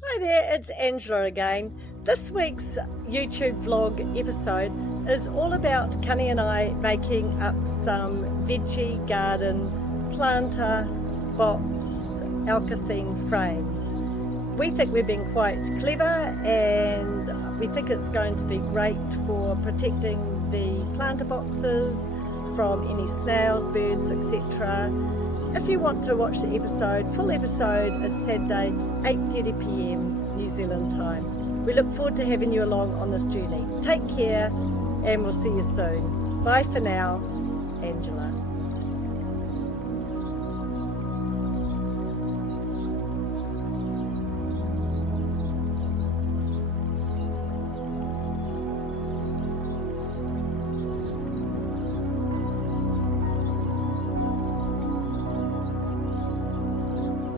Hi there, it's Angela again. This week's YouTube vlog episode is all about Cunny and I making up some veggie garden planter box alka-theme frames. We think we've been quite clever and we think it's going to be great for protecting the planter boxes from any snails, birds, etc. If you want to watch the episode, full episode is Saturday, 8:30 p.m. New Zealand time. We look forward to having you along on this journey. Take care and we'll see you soon. Bye for now, Angela.